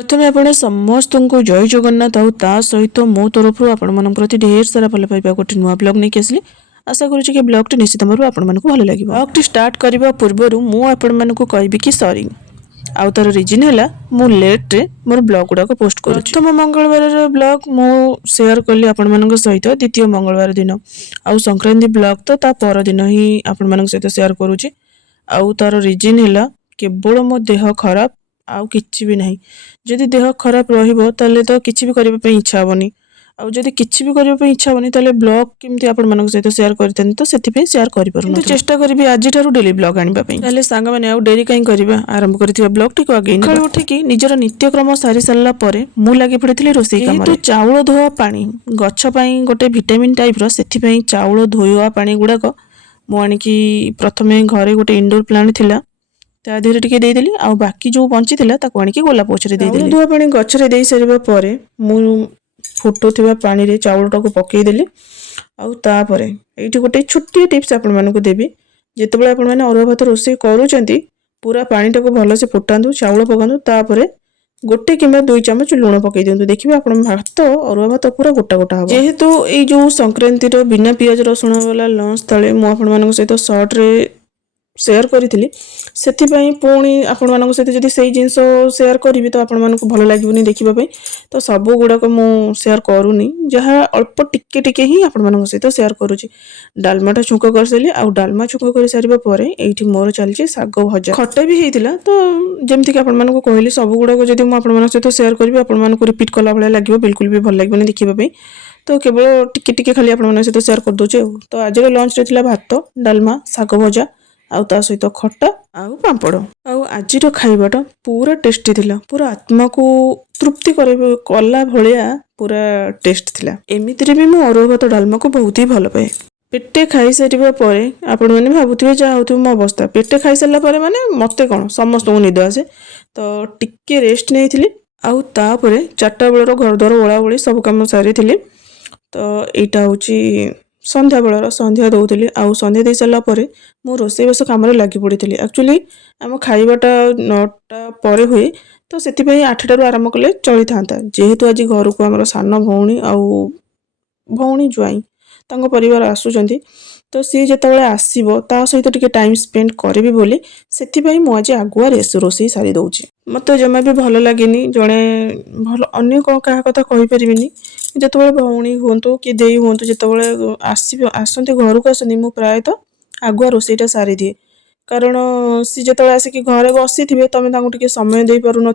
प्रथमे आपण समस्त को जय जगन्नाथ आउ ता सहित मो तरफ आपण मन प्रति ढेर सारा भल पाइबा गोटे नुआ ब्लॉग नहीं आसली। आशा करुँच कि ब्लॉग टी निश्चित भाव आपण मन भल लगे। ब्लॉग टी स्टार्ट करने पूर्व मुझे कहबी कि सॉरी आउ तार रिजन है मु लेट रे मोर ब्लॉग गुड़ाक पोस्ट कर प्रथम मंगलवार ब्लॉग मु शेयर कली आपण मन सहित द्वितीय मंगलवार दिन आउ संक्रांति ब्लॉग तो ता पर दिन ही आपण मन सहित शेयर करुँची। आउ तार रिजन है केवल मो देह खराब आउ किछि भी नहीं। जदि देह खराब रहिबो ताले तो किछि भी करिबा पे इच्छा होबनी। आउ जदि किछि भी करिबा पे इच्छा होबनी ताले ब्लॉग केमती आपण मानक सहित शेयर करथेन तो सेति पे शेयर करि परु। तो चेष्टा करबी आज थारु डेली ब्लॉग आनिबा पे। ताले सांग माने आउ डेरी काई करिबा आरंभ करथिबा ब्लॉग टी को आगे खळ उठी की निजर नित्यक्रम सारी सल्ला परे मु लागि पड़िथिले रोसई काम रे। तो चाउळ धोआ पानी गच्छ पई गोटे विटामिन टाइप रो सेति पई चाउळ धोइवा पानी गुडाक मु आनी की प्रथमे घरे गोटे इंडोर प्लांट थिला ता देहरे टिके देई देली आउ बाकी जो बंची थिला ताको आनी की गोलाप गछरे देई देली। धुआ पानी गछरे देई सरिबा परे मु फुटो थिबा पानी रे चाउळटा को पकेई देली। आउ ता परे एठी गोटे छोटी टिप्स आपण मानको देबी। जेतेबेले आपण माने अरुआ भात रोसे करूचंती पूरा पानीटा को भलो से फुटांदु चाउळ पकांदु ता परे गोटे किंबा 2 चमच लूण पकेई दियंतु। देखिबे आपण भात अरुआ भात पूरा गोटा गोटा हो। जेहेतु ए जो संक्रांति रो बिना पियाज रसुण वाला लंच तळे मु आपण मानको सहित शॉर्ट रे शेयर करी से पुणी आपण मान सहित जब से जिनस शेयर करी तो आपण मानक भल लगे देखा तो सब गुड़ाक मु शेयर करूनी जहाँ अल्प टिके टिके ही आपण मान सहित शेयर करुँची। डालमाटा छुंक करसारी आउ डालमा छुंक कर सारा पर ये मोर चलती शाग भजा खटा भी होता। तो जमीक आपण कहली सब गुड़ाक जब मुझे सहित शेयर करी आपण रिपीट कला भाया लगे बिल्कुल भी भल लगे देखा तो केवल टिके टिके खाली आपण सहित शेयर कर दूचे। तो आज लंच रे भात डालमा शाग भजा आउ ता सहित खट्टा आउ पांपड़ आउ आज खाइबाटा पूरा टेस्टी थिला पूरा आत्मा को तृप्ति कला भलिया पूरा टेस्ट थिला। एमितिरे भी मो अरुआ भात डालमा को बहुत ही भल पाए। पेटे खाई सारिबा परे आपण माने भाबुथिबे जा होथु मो अवस्था पेटे खाई सारला परे माने मते कोन समस्त को निद आसे तो टिके रेस्ट नेइथिली आउ ता परे 4टा बेलर घर द्वार ओळा ओळी सब काम सारी थिली। तो एटा होची संध्या बेलर संध्या दौली आउ संध्या दे सारा पर मु रोसईबास कम लगी पड़ी। एक्चुअली आम खाइबाटा 9टा पर हुए तो से 8टारू आरंभ कले चली था। जेहेतु आज घर को आम सान भौणी आउ भौणी ज्वाई तांको परिवार आसुचंती तो सी जितेबाला आसो ता सहित टिके टाइम स्पेंड करी बोली से मुझे आगुआ रोसई सारी दौची। मत जमा भी भल लगे जड़े भल अन्य क्या कथा कहीपरि जिते भौणी हूँ कि दे हूँ जिते आसती घर को आसती मु प्रायतः आगुआ रोसईटा सारी दिए कारण सी जो आसिक घरे बसी थे तुम टे समय दे पार न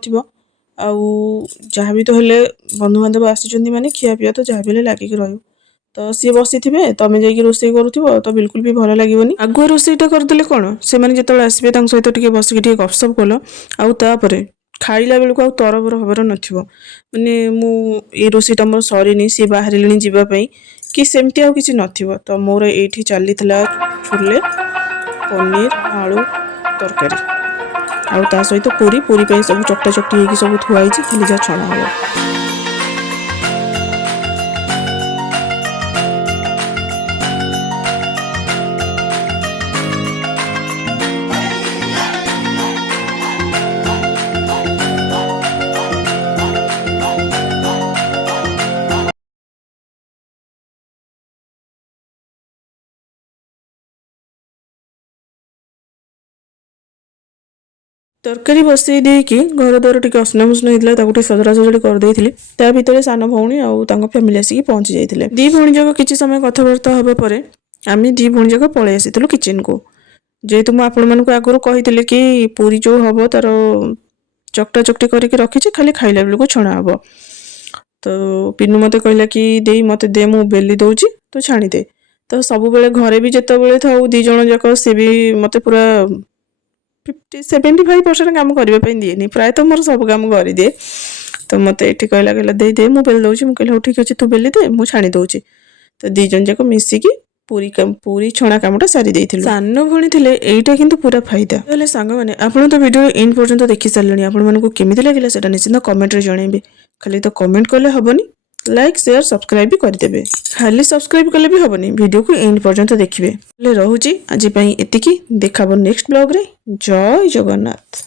जहाँ भी तो हेले बंधुबांधव आसी माने खिया पिया तो जहाँ भी लगिक रही तो सी बसी थे तुम जा रोसई करूँ तो बिल्कुल भी भल लगे। आगुआ रोसईटा करदे कौन से जो आसवे सहित टे बसिक गपसप कल आउे खाइला बेलू आउ तरबर हबार नाने मु रोसईटा मोर सरीनी सी बाहर जावाई कि सेमती आउ किसी नथिबो। तो मोर एठी चली छोले पनीर आलू तरकारी आउ ता सहित पूरी पूरी पे सब चकटा चकटी होगी सब थुआई खाली जा छणा हो। तरकारी बसई देकी घर द्वार टी असना मुसना होता सजड़ा सजड़ी करदे ता भितर सान भौणी आउ फैमिली आसिक पहुँची जाते। दी भौणी जाक किसी समय कथबार्ता हाँ पर आम दी भौणी जाक पलि आसीलु किचेन को जेहेतु मुझे आगुरी कही कि पूरी जो हम तार चकटा चकटी करके रखी खाली खाइला बेलू छणा हम। तो पिनू मत कहला कि दे मत दे मु बेली दौची तो छाणी दे। तो सब बेले घरे भी जिते था दी जन जाक सी भी मत पूरा 50-75% काम करने दिए प्रायतः मोर सब काम कर दिए। तो मत ये कहला कहला दे दे मु बेल दौची मुझे हाँ ठीक अच्छे तू बेली दे मु छाणी दौची। तो दी जन जाक मिसिकी पूरी छणा कामटा सारी देइथिलु। सान भणी थिले एइटा किंतु पूरा फायदा हेले सांग माने आपण तो वीडियो एंड पर्यंत देखि सारलणी आपण मानको केमिति लागिला सेटा निश्चित कमेंट रे जणाइबे। खाली तो कमेंट करले हबनी लाइक शेयर सब्सक्राइब भी करदेबे। खाली सब्सक्राइब कले भी हबनी वीडियो को एंड पर्यंत देखिबे। ले रहूची आज पई एतिकी देखाबो नेक्स्ट ब्लॉग रे। जय जगन्नाथ।